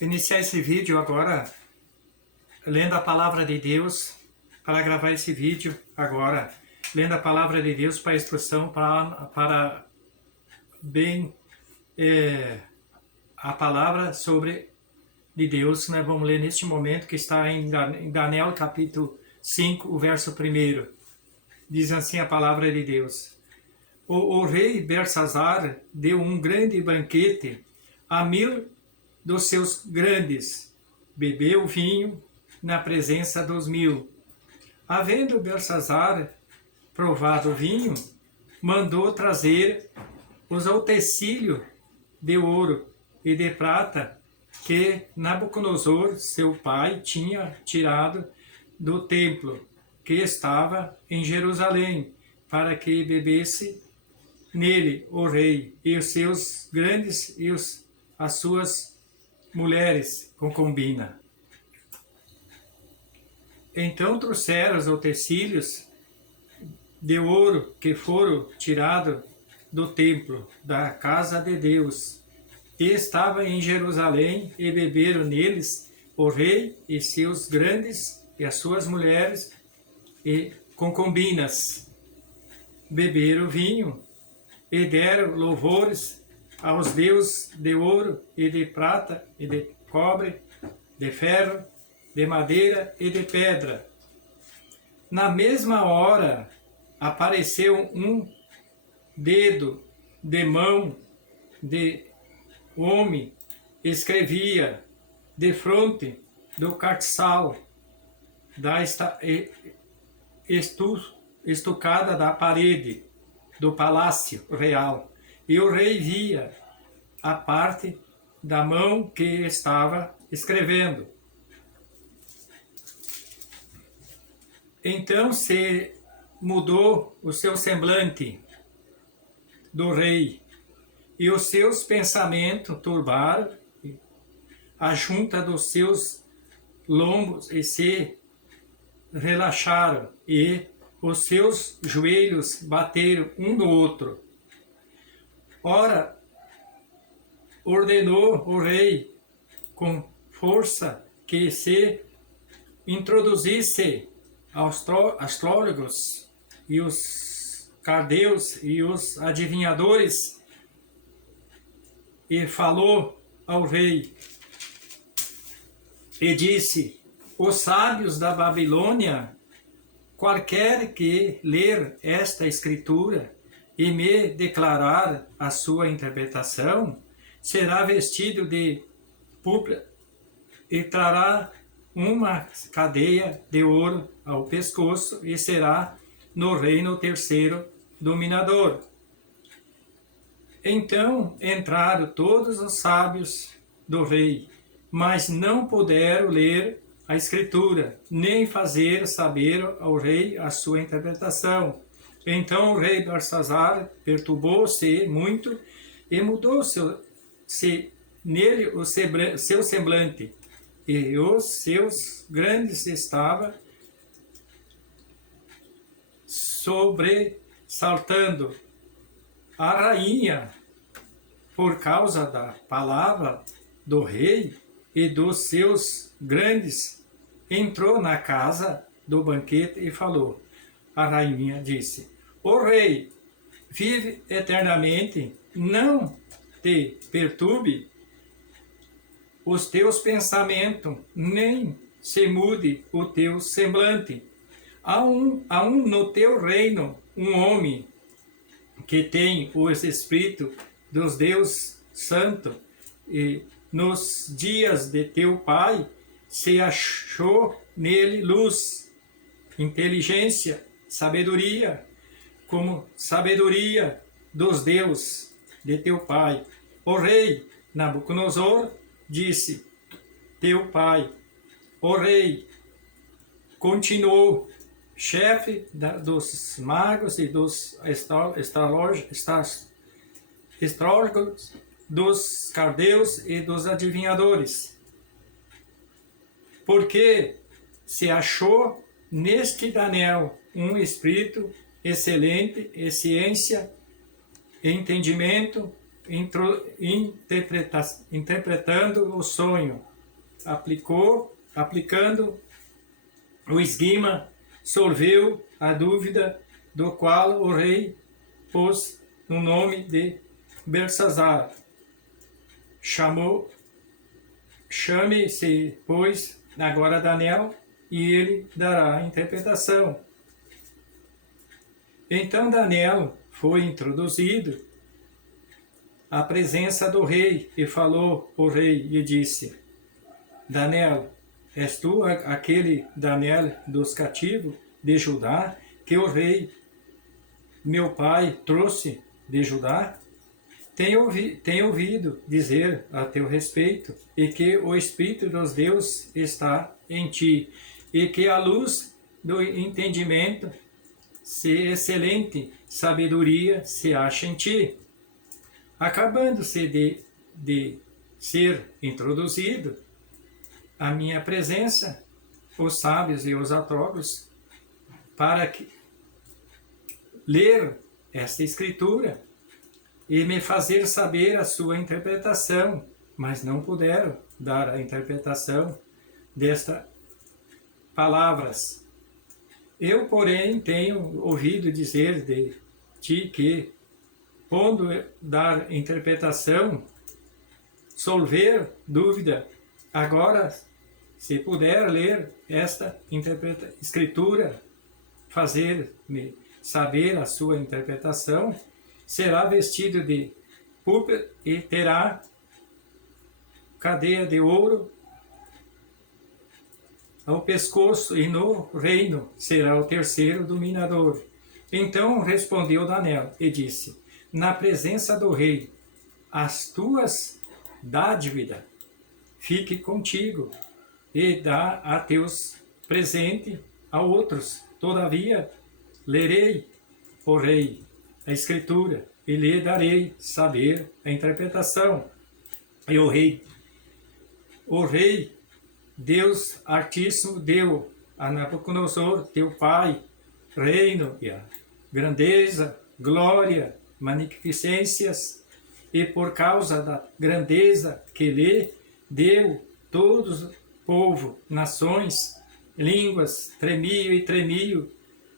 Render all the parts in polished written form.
iniciar esse vídeo agora, lendo a palavra de Deus, para gravar esse vídeo agora, lendo a palavra de Deus para instrução, para bem a palavra de Deus, né? Vamos ler neste momento, que está em Daniel capítulo 5, o verso 1. Diz assim a palavra de Deus: o rei Belsazar deu um grande banquete a 1000 dos seus grandes, bebeu vinho na presença dos 1000. Havendo Belsazar provado o vinho, mandou trazer os utensílios de ouro e de prata que Nabucodonosor, seu pai, tinha tirado do templo que estava em Jerusalém, para que bebesse nele o rei e os seus grandes e as suas mulheres concubinas. Então trouxeram os utensílios de ouro que foram tirados do templo da casa de Deus, e estava em Jerusalém, e beberam neles o rei e seus grandes e as suas mulheres e concubinas. Beberam vinho e deram louvores aos deuses de ouro e de prata e de cobre, de ferro, de madeira e de pedra. Na mesma hora apareceu um dedo de mão de homem, escrevia defronte do castiçal da estucada da parede do palácio real, e o rei via a parte da mão que estava escrevendo. Então se mudou o seu semblante do rei, e os seus pensamentos turbaram a junta dos seus lombos e se relaxaram, e os seus joelhos bateram um no outro. Ora, ordenou o rei com força que se introduzisse astrólogos e os caldeus e os adivinhadores, e falou ao rei e disse: os sábios da Babilônia, qualquer que ler esta escritura e me declarar a sua interpretação, será vestido de púrpura e trará uma cadeia de ouro ao pescoço, e será no reino terceiro dominador. Então entraram todos os sábios do rei, mas não puderam ler a escritura, nem fazer saber ao rei a sua interpretação. Então o rei Belsazar perturbou-se muito e mudou-se nele o seu semblante, e os seus grandes estava sobressaltando. A rainha, por causa da palavra do rei e dos seus grandes, entrou na casa do banquete e falou. A rainha disse: o rei vive eternamente, não te perturbe os teus pensamentos, nem se mude o teu semblante. Há um no teu reino um homem que tem os espíritos dos Deus Santo, e nos dias de teu pai se achou nele luz, inteligência, sabedoria, como sabedoria dos deuses de teu pai. O rei Nabucodonosor disse: teu pai. O rei continuou, chefe dos magos e dos astrólogos, dos caldeus e dos adivinhadores, porque se achou neste Daniel um espírito excelente, e ciência, e entendimento, interpretando o sonho, aplicando o esquema, solveu a dúvida, do qual o rei pôs no nome de Belsazar. Chame-se, pois, agora Daniel, e ele dará a interpretação. Então Daniel foi introduzido à presença do rei e falou o rei e disse: Daniel, és tu aquele Daniel dos cativos de Judá que o rei, meu pai, trouxe de Judá? Tenho ouvido dizer a teu respeito, e que o Espírito dos Deus está em ti, e que a luz do entendimento, se excelente sabedoria, se acha em ti. Acabando-se de ser introduzido à minha presença, os sábios e os astrólogos, para ler esta escritura e me fazer saber a sua interpretação, mas não puderam dar a interpretação destas palavras. Eu, porém, tenho ouvido dizer de ti que, pondo dar interpretação, solver dúvida, agora, se puder ler esta escritura, fazer-me saber a sua interpretação, será vestido de púrpura e terá cadeia de ouro ao pescoço, e no reino será o terceiro dominador. Então respondeu Daniel e disse: na presença do rei, as tuas dádivas fique contigo, e dá a teus presente a outros. Todavia, lerei, o rei, a escritura, e lhe darei saber a interpretação. E o rei, Deus Altíssimo, deu a Nabucodonosor, teu pai, reino, e a grandeza, glória, magnificências, e por causa da grandeza que lhe deu, todos povo, nações, línguas, tremiam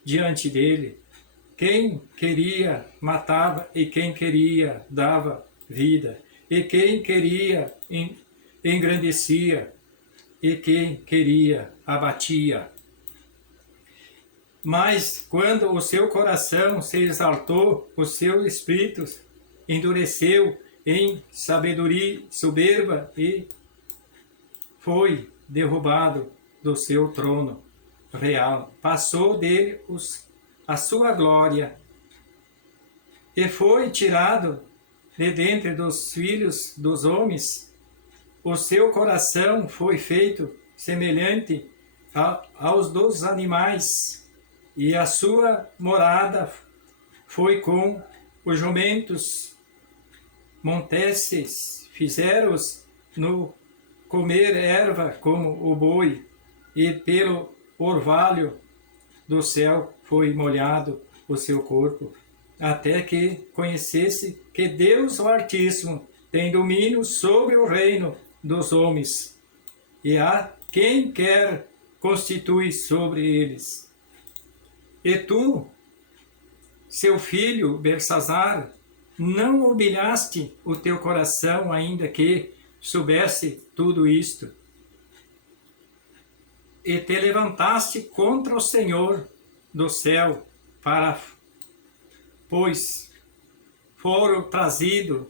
diante dele. Quem queria matava, e quem queria dava vida, e quem queria engrandecia, e quem queria abatia. Mas quando o seu coração se exaltou, o seu espírito endureceu em sabedoria soberba, e foi derrubado do seu trono real. Passou dele a sua glória, e foi tirado de dentre dos filhos dos homens. O seu coração foi feito semelhante aos dos animais, e a sua morada foi com os jumentos. Monteses fizeram-os no comer erva como o boi, e pelo orvalho do céu foi molhado o seu corpo, até que conhecesse que Deus o Altíssimo tem domínio sobre o reino dos homens, e a quem quer constitui sobre eles. E tu, seu filho Belsazar, não humilhaste o teu coração, ainda que soubesse tudo isto, e te levantaste contra o Senhor do céu, pois foram trazidos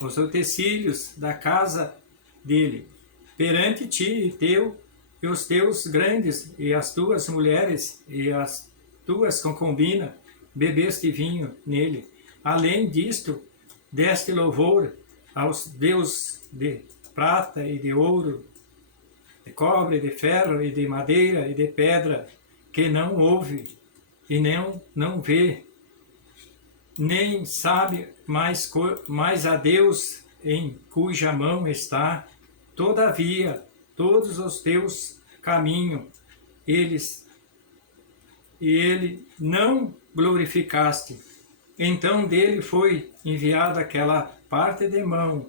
os utensílios da casa dele perante ti, e os teus grandes, e as tuas mulheres, e as tuas concubinas, bebeste vinho nele. Além disto, deste louvor aos deuses de prata e de ouro, de cobre, de ferro, e de madeira, e de pedra, que não ouve, e não vê, nem sabe mais a Deus em cuja mão está. Todavia, todos os teus caminhos, ele não glorificaste. Então dele foi enviada aquela parte de mão,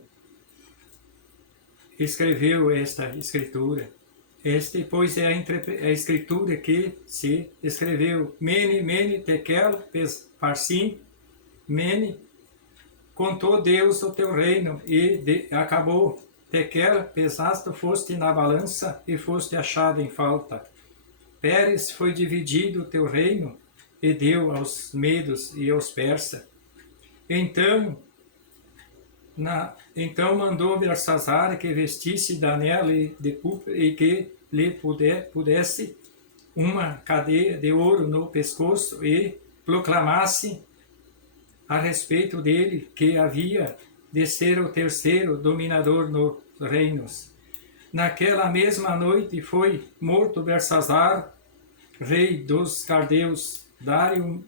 escreveu esta escritura. Pois é a escritura que se escreveu. Mene, mene, tekel, parsim, mene, contou Deus o teu reino e acabou. Tekel, pesaste, foste na balança e foste achado em falta. Pérez, foi dividido o teu reino e deu aos medos e aos persas. Então mandou Belsazar que vestisse Daniel de púrpura e que lhe pudesse uma cadeia de ouro no pescoço e proclamasse a respeito dele que havia de ser o terceiro dominador nos reinos. Naquela mesma noite foi morto Belsazar, rei dos caldeus. Dário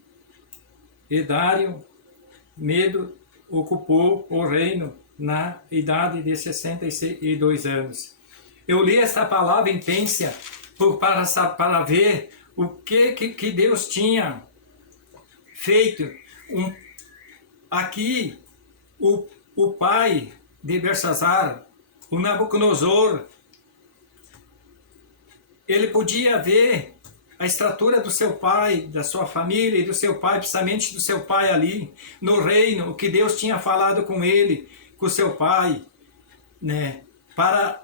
Medo ocupou o reino na idade de 62 anos. Eu li essa palavra intensa para ver o que Deus tinha feito. Aqui, o pai de Belsazar, o Nabucodonosor, ele podia ver a estatura do seu pai, da sua família e do seu pai, principalmente do seu pai ali, no reino, o que Deus tinha falado com ele, com o seu pai, né, para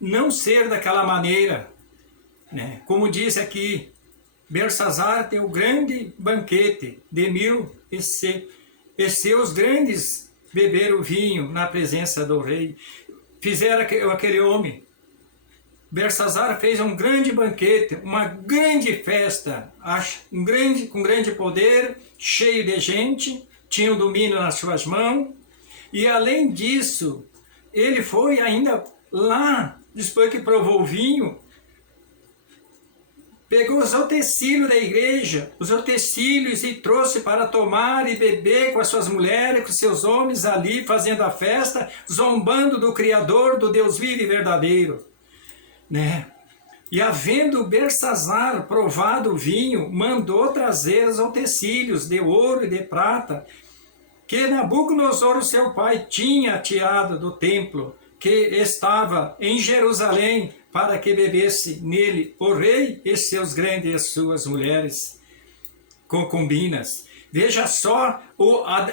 não ser daquela maneira, né, como diz aqui, Belsazar tem o grande banquete de 1000 e seus grandes beberam vinho na presença do rei. Fizeram aquele homem. Belsazar fez um grande banquete, uma grande festa, com grande poder, cheio de gente, tinha o domínio nas suas mãos, e além disso, ele foi ainda lá, depois que provou o vinho, pegou os utensílios da igreja, os utensílios, e trouxe para tomar e beber com as suas mulheres, com seus homens ali, fazendo a festa, zombando do Criador, do Deus vivo e verdadeiro. Né? E havendo Belsazar provado o vinho, mandou trazer os utensílios de ouro e de prata, que Nabucodonosor, seu pai, tinha tirado do templo, que estava em Jerusalém, para que bebesse nele o rei e seus grandes e suas mulheres concubinas. Veja só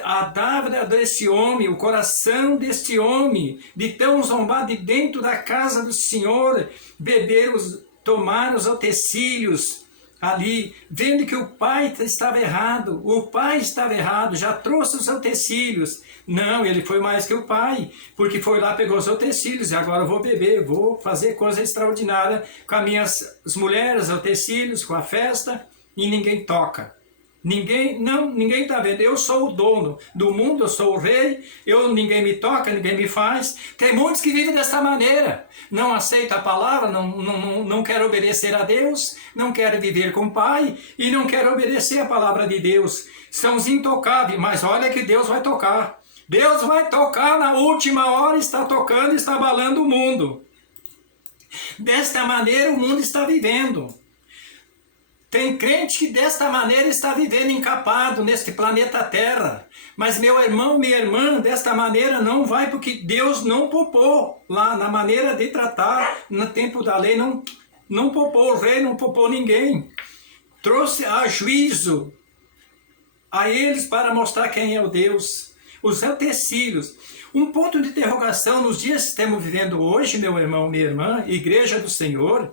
a dávida desse homem, o coração deste homem, de tão zombar de dentro da casa do Senhor, tomar os utensílios ali, vendo que o pai estava errado, já trouxe os utensílios. Não, ele foi mais que o pai, porque foi lá, pegou os utensílios, e agora eu vou beber, vou fazer coisa extraordinária com as minhas mulheres, utensílios, com a festa, e ninguém toca. Ninguém está vendo. Eu sou o dono do mundo, eu sou o rei, ninguém me toca, ninguém me faz. Tem muitos que vivem dessa maneira, não aceita a palavra, não quer obedecer a Deus, não quer viver com o Pai e não quer obedecer a palavra de Deus. São os intocáveis, mas olha que Deus vai tocar. Deus vai tocar na última hora, está tocando, está abalando o mundo. Desta maneira o mundo está vivendo. Tem crente que desta maneira está vivendo encapado neste planeta Terra. Mas meu irmão, minha irmã, desta maneira não vai, porque Deus não poupou lá na maneira de tratar, no tempo da lei, não poupou o rei, não poupou ninguém. Trouxe a juízo a eles para mostrar quem é o Deus. Os utensílios. Um ponto de interrogação nos dias que estamos vivendo hoje, meu irmão, minha irmã, Igreja do Senhor.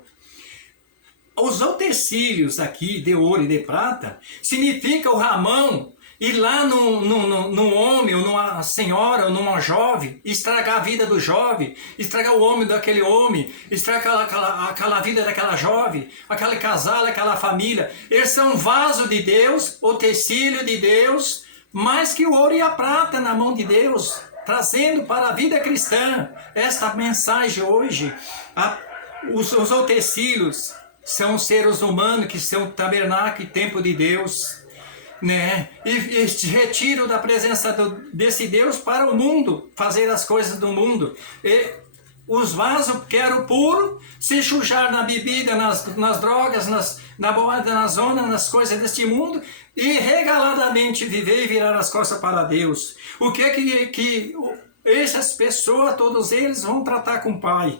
Os utensílios aqui de ouro e de prata significa o ramão ir lá num homem, ou numa senhora, ou numa jovem, estragar a vida do jovem, estragar o homem daquele homem, estragar aquela vida daquela jovem, aquele casal, aquela família. Eles são vaso de Deus, utensílio de Deus, mais que o ouro e a prata na mão de Deus, trazendo para a vida cristã esta mensagem hoje. Os utensílios são seres humanos que são tabernáculo e templo de Deus, né? E retiram da presença desse Deus para o mundo, fazer as coisas do mundo. E os vasos que eram puros, se sujar na bebida, nas drogas, na boada, na zona, nas coisas deste mundo, e regaladamente viver e virar as costas para Deus. O que é que essas pessoas, todos eles, vão tratar com o Pai,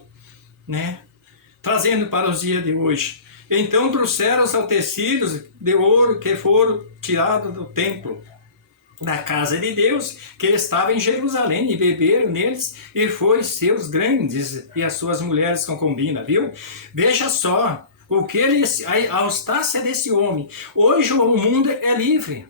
né? Trazendo para os dias de hoje. Então trouxeram os tecidos de ouro que foram tirados do templo, da casa de Deus, que estava em Jerusalém, e beberam neles, e foi seus grandes e as suas mulheres concubinas, viu? Veja só, a austácia desse homem. Hoje o mundo é livre.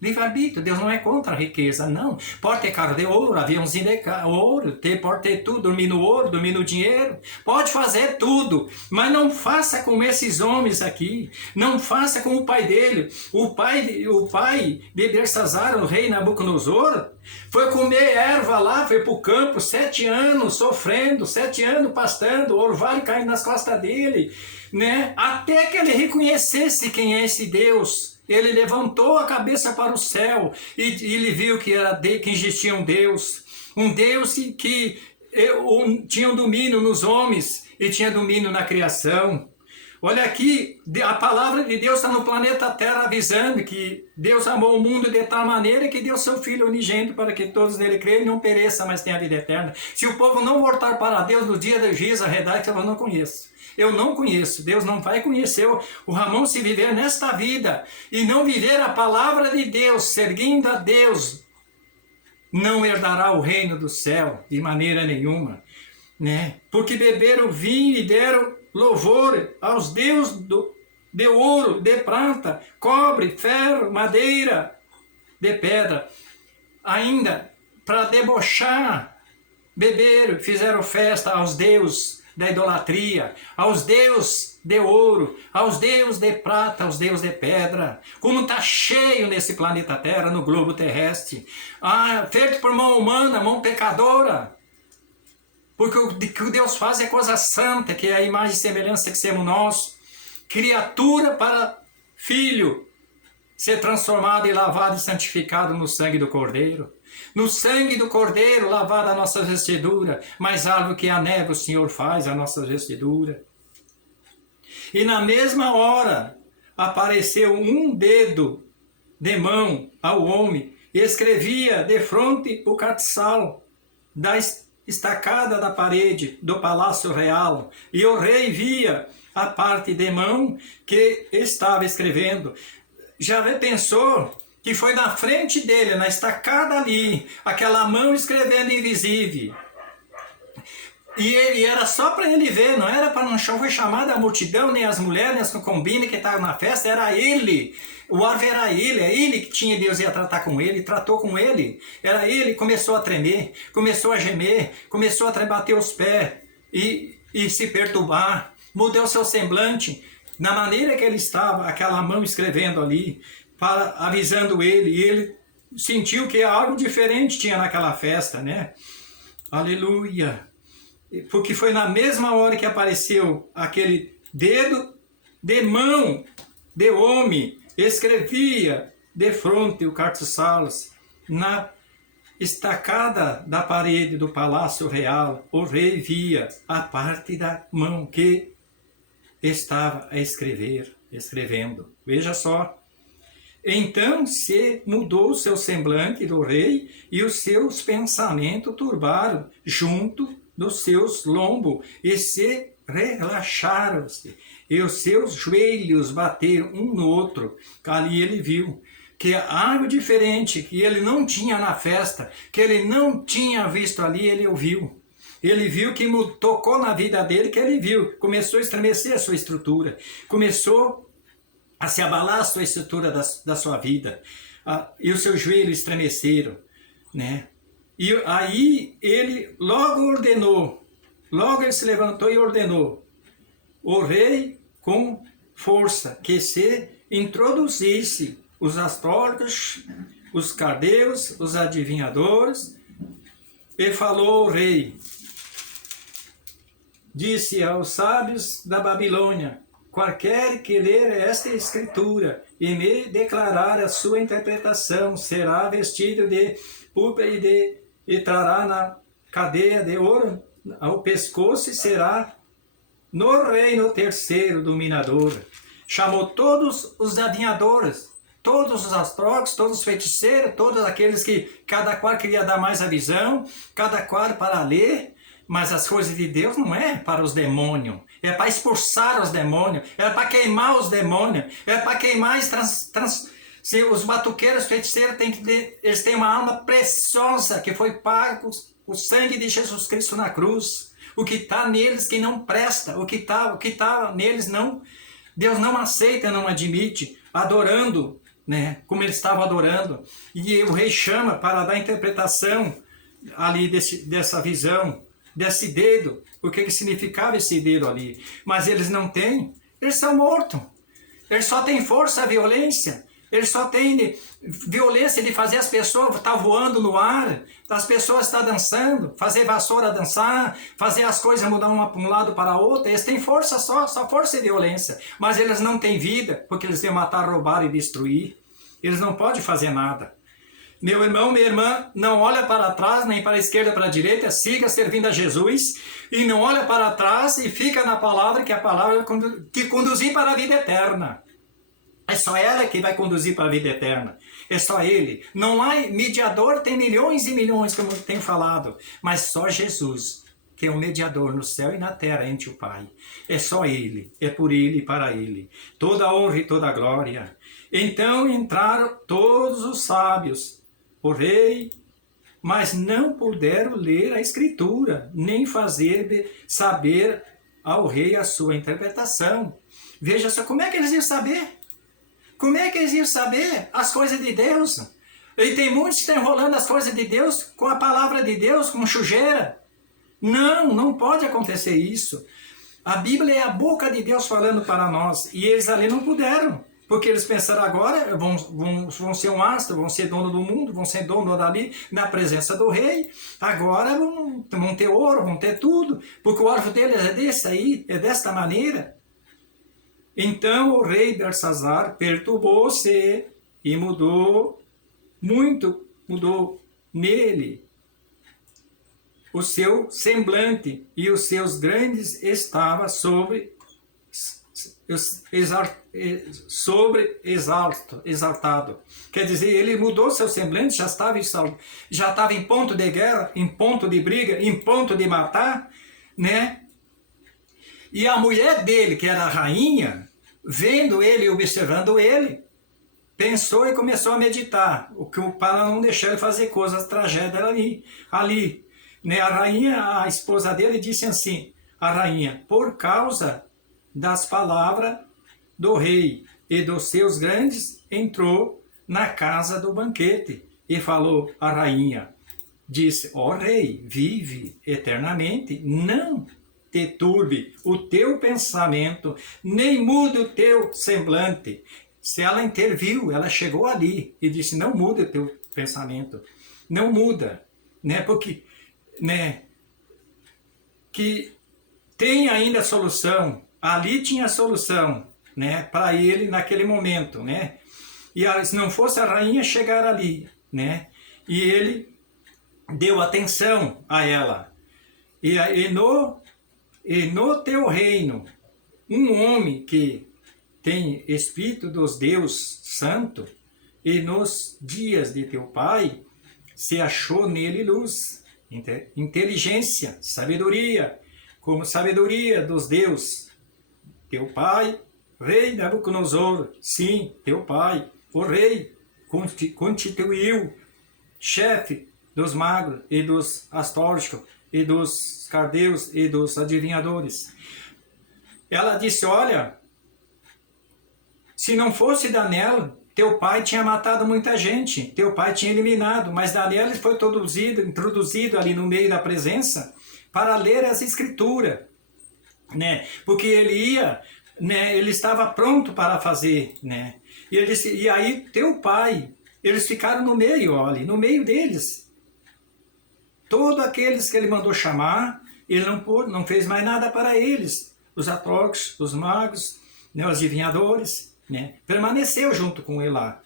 Livre-arbítrio, Deus não é contra a riqueza, não. Pode ter carro de ouro, aviãozinho de ouro, pode ter tudo, dormir no ouro, dormir no dinheiro, pode fazer tudo, mas não faça como esses homens aqui, não faça como o pai dele. O pai de Belsazar, o rei Nabucodonosor, foi comer erva lá, foi para o campo, 7 anos sofrendo, 7 anos pastando, o orvalho caindo nas costas dele, né? Até que ele reconhecesse quem é esse Deus. Ele levantou a cabeça para o céu e ele viu que existia um Deus que tinha um domínio nos homens e tinha domínio na criação. Olha aqui, a palavra de Deus está no planeta Terra avisando que Deus amou o mundo de tal maneira que deu seu Filho unigênito para que todos nele creiam e não pereçam, mas tenham a vida eterna. Se o povo não voltar para Deus no dia do juízo, a verdade é que eu não conheço. Eu não conheço, Deus não vai conhecer o Ramon se viver nesta vida e não viver a palavra de Deus, servindo a Deus, não herdará o reino do céu de maneira nenhuma, né? Porque beberam vinho e deram louvor aos deuses de ouro, de prata, cobre, ferro, madeira, de pedra. Ainda, para debochar, beberam, fizeram festa aos deuses da idolatria, aos deuses de ouro, aos deuses de prata, aos deuses de pedra, como está cheio nesse planeta Terra, no globo terrestre, feito por mão humana, mão pecadora, porque o que Deus faz é coisa santa, que é a imagem e semelhança que somos nós, criatura para filho, ser transformado e lavado e santificado no sangue do Cordeiro. No sangue do Cordeiro lavada a nossa vestidura, mais algo que a neve o Senhor faz a nossa vestidura. E na mesma hora apareceu um dedo de mão ao homem e escrevia de fronte o castiçal da estacada da parede do palácio real. E o rei via a parte de mão que estava escrevendo. Já pensou que foi na frente dele, na estacada ali, aquela mão escrevendo invisível. E era só para ele ver, não era para não foi chamada a multidão, nem as mulheres, nem as concubinas que estavam na festa, era ele. O alvo era ele, é ele que tinha, Deus ia tratar com ele, tratou com ele. Era ele, começou a tremer, começou a gemer, começou a bater os pés e se perturbar. Mudou seu semblante, na maneira que ele estava, aquela mão escrevendo ali, avisando ele, e ele sentiu que algo diferente tinha naquela festa, né? Aleluia! Porque foi na mesma hora que apareceu aquele dedo de mão de homem, escrevia de fronte o castiçalos, na estacada da parede do palácio real, o rei via a parte da mão que estava a escrevendo. Veja só. Então se mudou o seu semblante do rei e os seus pensamentos turbaram junto dos seus lombos e se relaxaram-se e os seus joelhos bateram um no outro. Ali ele viu que algo diferente que ele não tinha na festa, que ele não tinha visto ali, ele ouviu. Ele viu que tocou na vida dele, que ele viu. Começou a estremecer a sua estrutura. Começou a se abalar a sua estrutura da sua vida. E os seus joelhos estremeceram, né? E aí ele logo ordenou, logo ele se levantou e ordenou, o rei com força, que se introduzisse os astrólogos, os caldeus, os adivinhadores, e falou ao rei, disse aos sábios da Babilônia, qualquer que ler esta escritura e me declarar a sua interpretação será vestido de púrpura e trará na cadeia de ouro ao pescoço e será no reino terceiro dominador. Chamou todos os adivinhadores, todos os astrólogos, todos os feiticeiros, todos aqueles que cada qual queria dar mais a visão, cada qual para ler, mas as coisas de Deus não é para os demônios, é para expulsar os demônios, é para queimar os demônios, é para queimar se os batuqueiros, os feiticeiros, eles têm uma alma preciosa que foi pago o sangue de Jesus Cristo na cruz. O que está neles que não presta, o que tá neles não, Deus não aceita, não admite, adorando, né, como ele estava adorando. E o rei chama para dar interpretação ali dessa visão, desse dedo, o que significava esse dedo ali. Mas eles não têm, eles são mortos. Eles só têm força, violência. Eles só têm violência de fazer as pessoas estar voando no ar, as pessoas estar dançando, fazer vassoura dançar, fazer as coisas mudar uma para um lado para o outro. Eles têm força só força e violência. Mas eles não têm vida, porque eles têm matar, roubar e destruir. Eles não podem fazer nada. Meu irmão, minha irmã, não olha para trás, nem para a esquerda, para a direita, siga servindo a Jesus e não olha para trás e fica na palavra, que é a palavra que conduzir para a vida eterna. É só ela que vai conduzir para a vida eterna. É só Ele. Não há mediador, tem milhões e milhões, como eu tenho falado, mas só Jesus, que é o mediador no céu e na terra entre o Pai. É só Ele, é por Ele e para Ele. Toda a honra e toda a glória. Então entraram todos os sábios, o rei, mas não puderam ler a Escritura, nem saber ao rei a sua interpretação. Veja só, como é que eles iam saber? Como é que eles iam saber as coisas de Deus? E tem muitos que estão enrolando as coisas de Deus com a palavra de Deus, com sujeira. Não pode acontecer isso. A Bíblia é a boca de Deus falando para nós. E eles ali não puderam. Porque eles pensaram agora, vão ser um astro, vão ser dono do mundo, vão ser dono dali, na presença do rei. Agora vão ter ouro, vão ter tudo. Porque o alvo deles é desse aí, é desta maneira. Então o rei Belsazar perturbou-se e mudou nele o seu semblante, e os seus grandes estavam exaltado. Quer dizer, ele mudou seu semblante, já estava em ponto de guerra, em ponto de briga, em ponto de matar, né? E a mulher dele, que era a rainha, vendo ele e observando ele, pensou e começou a meditar, para não deixar ele fazer coisas tragédias ali. Né? A rainha, a esposa dele, disse assim, a rainha, por causa das palavras do rei e dos seus grandes, entrou na casa do banquete e falou a rainha, disse, ó rei, vive eternamente, não te turbe o teu pensamento, nem mude o teu semblante. Se ela interviu, ela chegou ali e disse, não muda o teu pensamento, não muda, né? Porque, né, que tem ainda solução, ali tinha solução, né, para ele naquele momento, né? E se não fosse a rainha chegar ali, né? E ele deu atenção a ela. E no teu reino, um homem que tem Espírito dos Deus Santo, e nos dias de teu pai, se achou nele luz, inteligência, sabedoria, como sabedoria dos Deus. Teu pai, rei Nabucodonosor, sim, teu pai, o rei, constituiu chefe dos magos e dos astrólogos, e dos cardeus e dos adivinhadores. Ela disse, olha, se não fosse Daniel, teu pai tinha matado muita gente, teu pai tinha eliminado, mas Daniel foi introduzido ali no meio da presença para ler as escrituras, né? Porque ele ia, né? Ele estava pronto para fazer, né? E ele disse, e aí teu pai, eles ficaram no meio, olha, no meio deles. Todos aqueles que ele mandou chamar, ele não fez mais nada para eles. Os astrólogos, os magos, né, os adivinhadores, né, permaneceu junto com ele lá.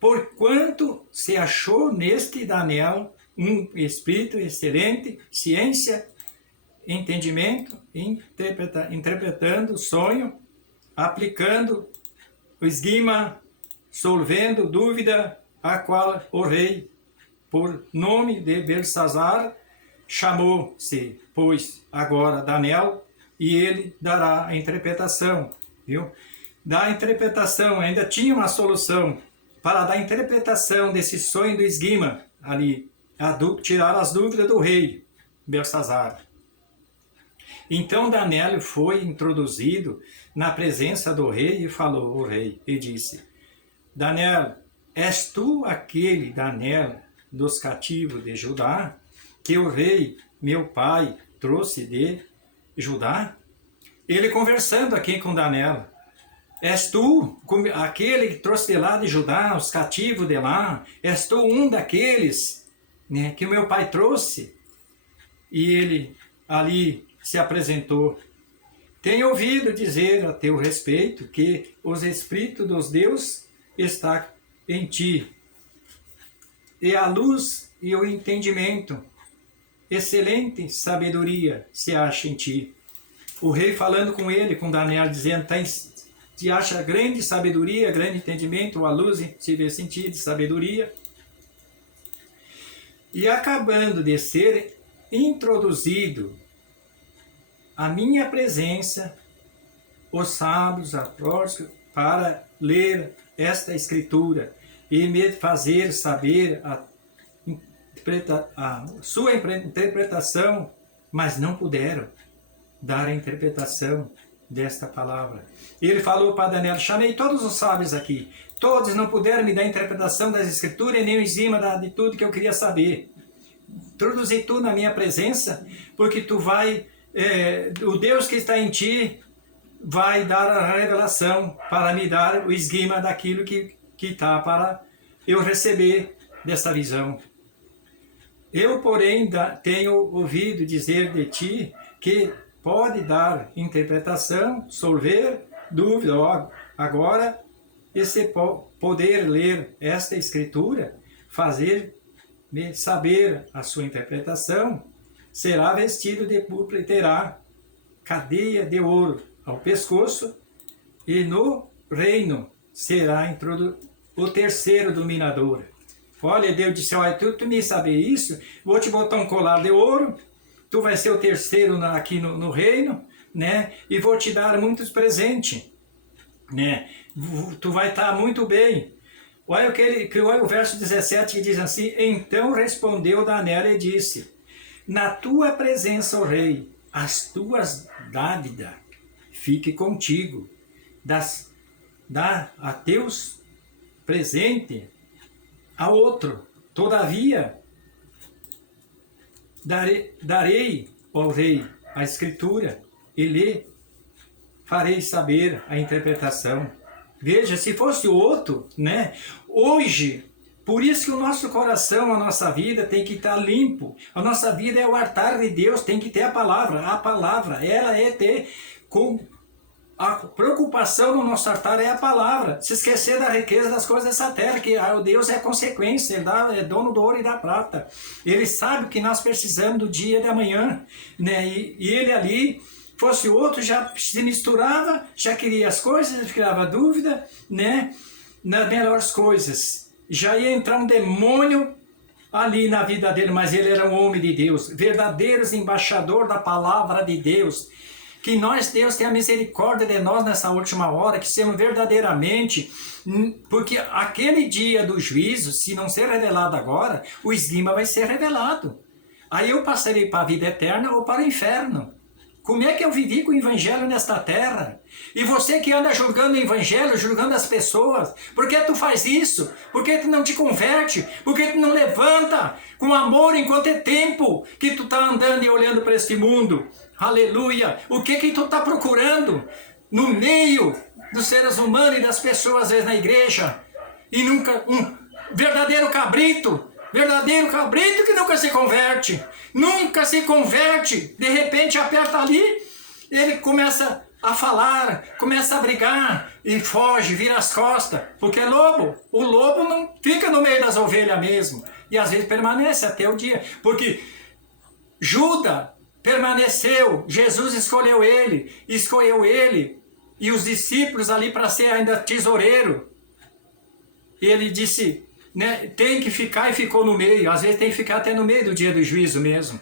Porquanto se achou neste Daniel um espírito excelente, ciência entendimento, interpretando o sonho, aplicando o esguima, solvendo dúvida, a qual o rei, por nome de Belsazar, chamou-se, pois, agora Daniel, e ele dará a interpretação, viu? Da interpretação, ainda tinha uma solução para dar a interpretação desse sonho do esguima, ali, tirar as dúvidas do rei Belsazar. Então Daniel foi introduzido na presença do rei e falou o rei, e disse: Daniel, és tu aquele Daniel dos cativos de Judá, que o rei, meu pai, trouxe de Judá? Ele conversando aqui com Daniel: és tu aquele que trouxe de lá de Judá, os cativos de lá? És tu um daqueles, né, que o meu pai trouxe? E ele ali se apresentou: tenho ouvido dizer a teu respeito que os espíritos dos deuses está em ti, e a luz e o entendimento, excelente sabedoria se acha em ti. O rei falando com ele, com Daniel, dizendo: te acha grande sabedoria, grande entendimento, a luz se vê em ti de sabedoria. E acabando de ser introduzido a minha presença, os sábios para ler esta escritura e me fazer saber a sua interpretação, mas não puderam dar a interpretação desta palavra. Ele falou para Daniel: chamei todos os sábios aqui, todos não puderam me dar a interpretação das escrituras, nem o exima de tudo que eu queria saber. Introduzi tu na minha presença, porque tu vai, o Deus que está em ti vai dar a revelação para me dar o esguima daquilo que está para eu receber desta visão. Eu, porém, tenho ouvido dizer de ti que pode dar interpretação, solver dúvida. Agora, esse poder ler esta escritura, fazer-me saber a sua interpretação, será vestido de púrpura e terá cadeia de ouro ao pescoço, e no reino será o terceiro dominador. Olha, Deus disse: olha, tu me saber isso, vou te botar um colar de ouro, tu vai ser o terceiro aqui no reino, né? E vou te dar muitos presentes, né? Tu vai estar muito bem. Olha o verso 17 que diz assim: então respondeu Daniel e disse: na tua presença, ó rei, as tuas dádivas fique contigo, dá a teus presente a outro. Todavia, darei ao rei a escritura e lhe farei saber a interpretação. Veja, se fosse outro, né? Hoje, por isso que o nosso coração, a nossa vida tem que estar limpo. A nossa vida é o altar de Deus, tem que ter a palavra. A palavra, ela é ter a preocupação no nosso altar é a palavra. Se esquecer da riqueza das coisas dessa terra, que o Deus é consequência, Ele é dono do ouro e da prata. Ele sabe que nós precisamos do dia de amanhã, né? E Ele ali, fosse outro, já se misturava, já queria as coisas, criava dúvida, né? Nas melhores coisas. Já ia entrar um demônio ali na vida dele, mas ele era um homem de Deus, verdadeiro embaixador da palavra de Deus. Que nós, Deus, tenha misericórdia de nós nessa última hora, que sejamos verdadeiramente, porque aquele dia do juízo, se não ser revelado agora, o esguima vai ser revelado. Aí eu passarei para a vida eterna ou para o inferno. Como é que eu vivi com o evangelho nesta terra? E você que anda julgando o evangelho, julgando as pessoas, por que tu faz isso? Por que tu não te converte? Por que tu não levanta com amor enquanto é tempo que tu está andando e olhando para este mundo? Aleluia! O que tu está procurando no meio dos seres humanos e das pessoas, às vezes, na igreja? E nunca um verdadeiro cabrito que nunca se converte. Nunca se converte. De repente aperta ali, ele começa a falar, começa a brigar e foge, vira as costas. Porque lobo, o lobo não fica no meio das ovelhas mesmo. E às vezes permanece até o dia. Porque Judas permaneceu, Jesus escolheu ele e os discípulos ali para ser ainda tesoureiro. E ele disse, né, tem que ficar, e ficou no meio. Às vezes tem que ficar até no meio do dia do juízo mesmo.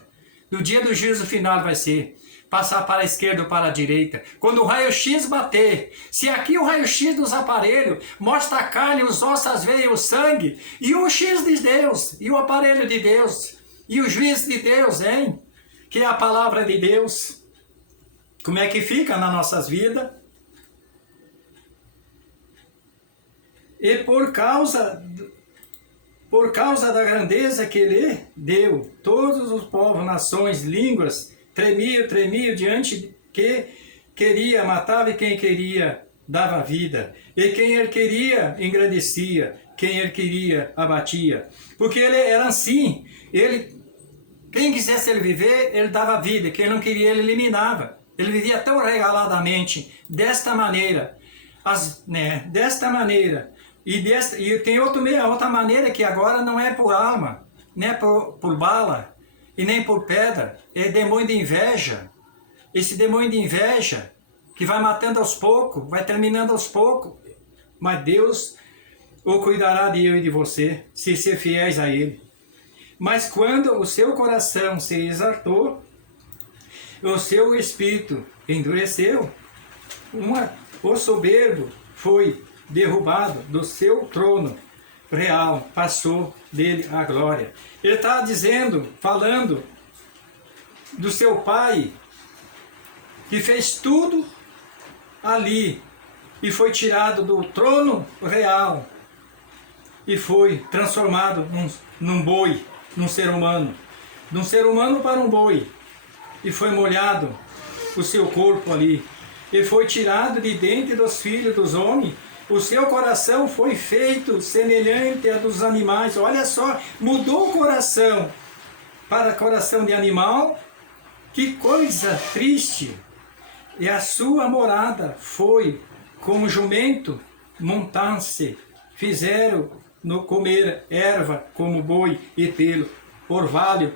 No dia do juízo final vai ser passar para a esquerda ou para a direita. Quando o raio-x bater, se aqui o raio-x dos aparelhos mostra a carne, os ossos, as veias, o sangue, e o X de Deus, e o aparelho de Deus, e o juiz de Deus, hein? Que é a palavra de Deus. Como é que fica nas nossas vidas? E por causa da grandeza que ele deu, todos os povos, nações, línguas, tremiam diante de que queria matava e quem queria dava vida. E quem ele queria engrandecia, quem ele queria abatia. Porque ele era assim, quem quisesse ele viver, ele dava vida, quem não queria ele eliminava. Ele vivia tão regaladamente, desta maneira, desta maneira. E tem outra maneira que agora não é por arma, nem é por bala, e nem por pedra. É demônio de inveja. Esse demônio de inveja, que vai matando aos poucos, vai terminando aos poucos. Mas Deus o cuidará de eu e de você, se ser fiéis a Ele. Mas quando o seu coração se exaltou, o seu espírito endureceu, o soberbo foi derrubado do seu trono real, passou dele a glória. Ele está falando do seu pai, que fez tudo ali, e foi tirado do trono real, e foi transformado num boi, num ser humano, de um ser humano para um boi, e foi molhado o seu corpo ali, e foi tirado de dentro dos filhos dos homens. O seu coração foi feito semelhante a dos animais. Olha só, mudou o coração para coração de animal. Que coisa triste! E a sua morada foi como jumento montar-se. Fizeram no comer erva como boi e pelo, orvalho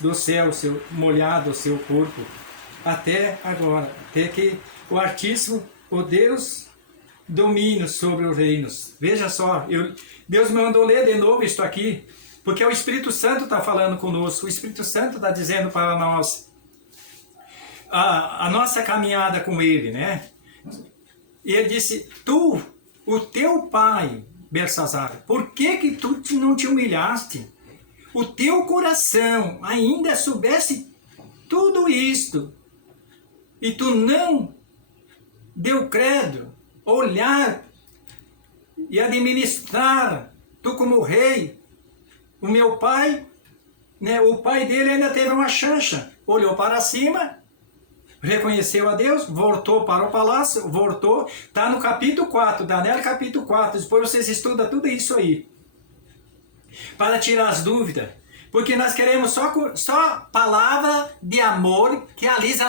do céu, molhado o seu corpo. Até agora, até que o Altíssimo, o Deus, domínio sobre os reinos. Veja só, Deus me mandou ler de novo isto aqui, porque o Espírito Santo está falando conosco, o Espírito Santo está dizendo para nós a nossa caminhada com Ele, né? E Ele disse, o teu pai, Belsazar, por que tu não te humilhaste? O teu coração ainda soubesse tudo isto, e tu não deu credo, olhar e administrar, tu como rei. O meu pai, né, o pai dele ainda teve uma chancha, olhou para cima, reconheceu a Deus, voltou para o palácio, está no capítulo 4, Daniel capítulo 4, depois vocês estudam tudo isso aí, para tirar as dúvidas, porque nós queremos só palavra de amor que alisa